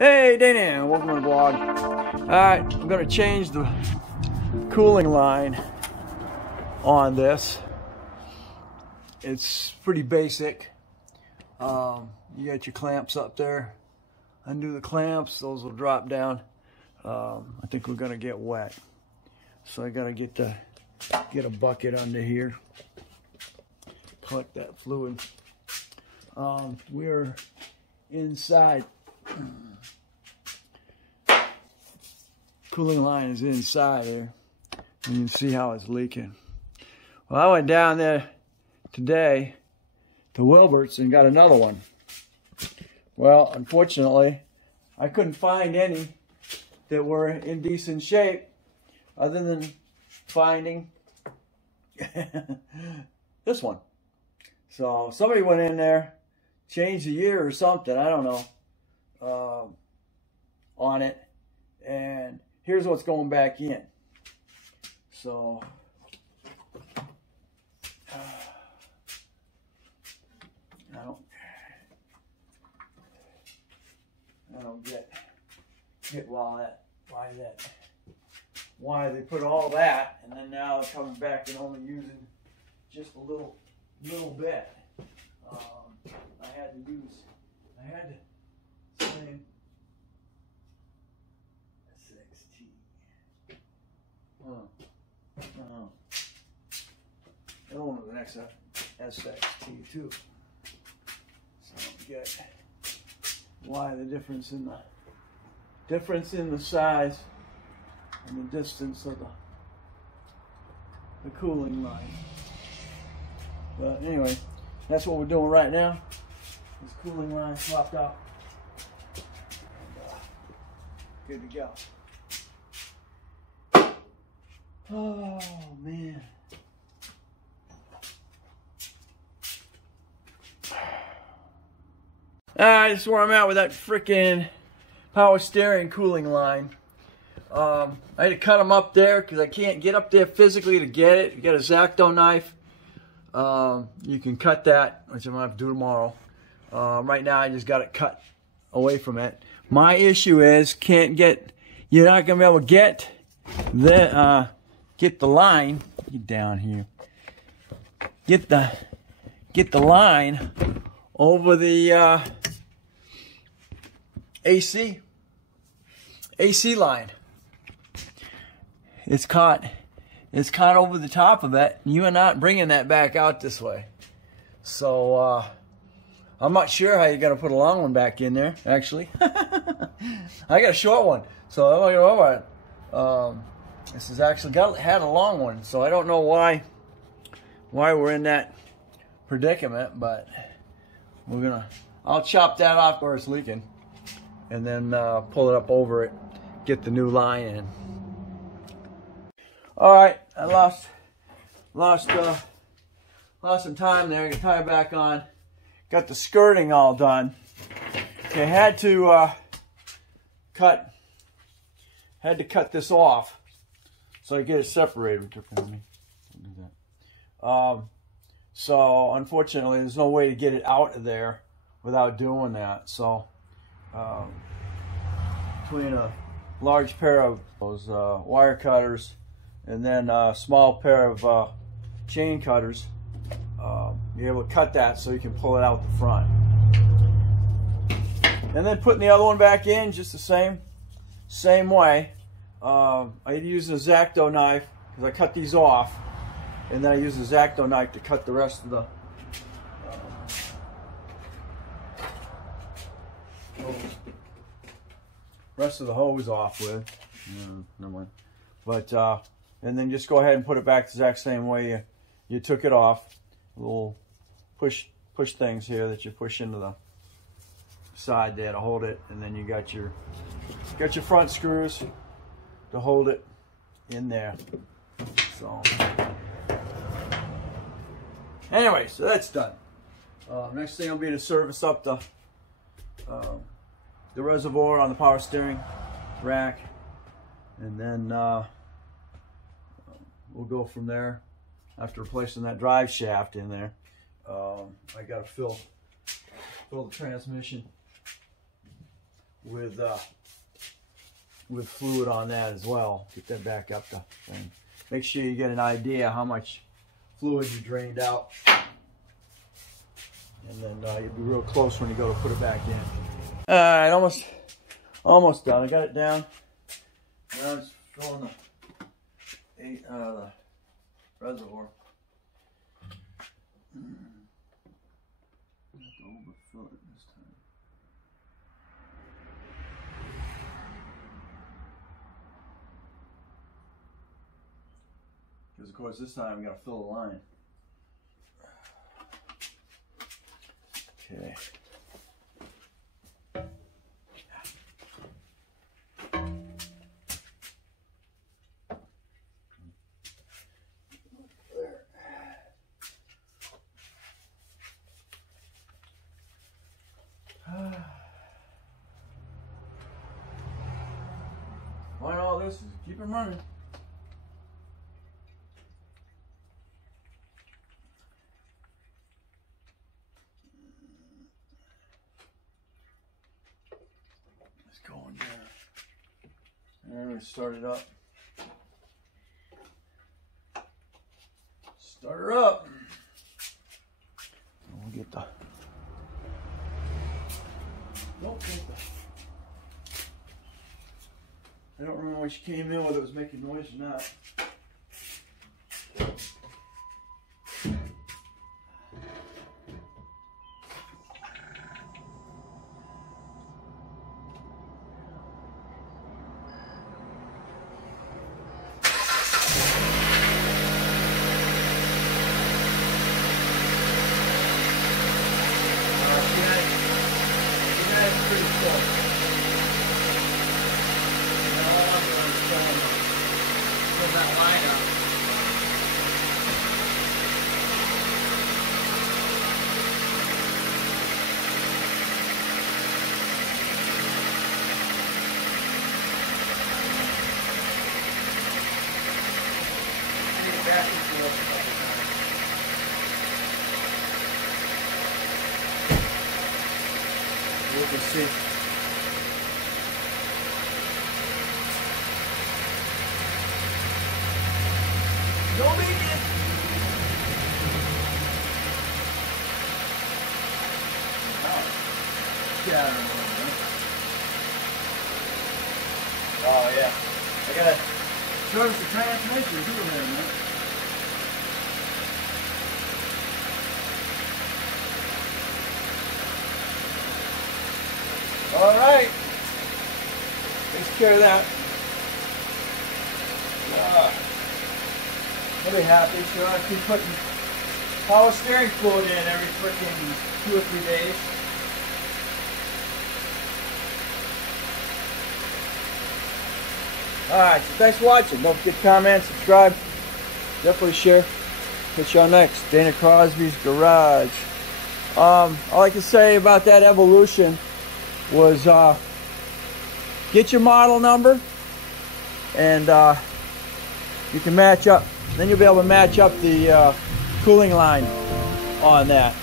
Hey, Dana, welcome to the vlog. Alright, I'm going to change the cooling line on this. It's pretty basic. You got your clamps up there. Undo the clamps, those will drop down. I think we're going to get wet. So I got to get a bucket under here. Collect that fluid. We're inside. Cooling line is inside there. And you can see how it's leaking. Well, I went down there today to Wilbert's and got another one. Well, unfortunately, I couldn't find any that were in decent shape other than finding this one. So somebody went in there, changed the year or something, I don't know, on it, and here's what's going back in. So I don't get why they put all that and then now they're coming back and only using just a little bit. I had the same 16. The other one was an SXT too. So I don't get why the difference in the size and the distance of the cooling line. But anyway, that's what we're doing right now. This cooling line swapped out. And, good to go. Oh man. Alright, this is where I'm at with that frickin' power steering cooling line. I had to cut them up there because I can't get up there physically to get it. You got a X-Acto knife. You can cut that, which I'm going to have to do tomorrow. Right now I just got it cut away from it. My issue is you're not going to be able to get the line. Get down here. Get the line over the AC line. It's caught over the top of it. You are not bringing that back out this way. So I'm not sure how you're gonna put a long one back in there. Actually, I got a short one, so I don't know about it. This has actually had a long one, so I don't know why we're in that predicament. But I'll chop that off where it's leaking, and then pull it up over it, get the new line in. All right, I lost some time there. I can tie it back on. Got the skirting all done. Okay, had to cut this off so I get it separated. So unfortunately, there's no way to get it out of there without doing that. So between a large pair of those wire cutters and then a small pair of chain cutters, you're able to cut that so you can pull it out the front. And then putting the other one back in just the same way. I use a X-Acto knife because I cut these off, and then I use the X-Acto knife to cut the rest of the hose off with. Never mind. But and then just go ahead and put it back the exact same way you took it off. Little push things here that you push into the side there to hold it, and then you got your front screws to hold it in there. So anyway, so that's done. Next thing will be to service up the reservoir on the power steering rack, and then we'll go from there. After replacing that drive shaft in there, I got to fill the transmission with fluid on that as well. Get that back up the thing. Make sure you get an idea how much fluid you drained out, and then you'll be real close when you go to put it back in. All right, almost done. I got it down. Now it's filling the reservoir. I have to overfill it this time. Because of course this time I'm gonna fill the line. Okay. Why all this is keep them running. It's going down. And we start it up. Start her up. We'll get the. Nope, I don't remember when she came in, whether it was making noise or not. You can see. Don't make it. Oh yeah. I gotta service the transmission too there, man. All right, takes care of that. I'll be happy. So I keep putting power steering fluid in every freaking 2 or 3 days. All right, so thanks for watching. Don't forget to comment, subscribe, definitely share. Catch y'all next. Dana Crosby's Garage. All I can say about that evolution was get your model number, and you can match up. Then you'll be able to match up the cooling line on that.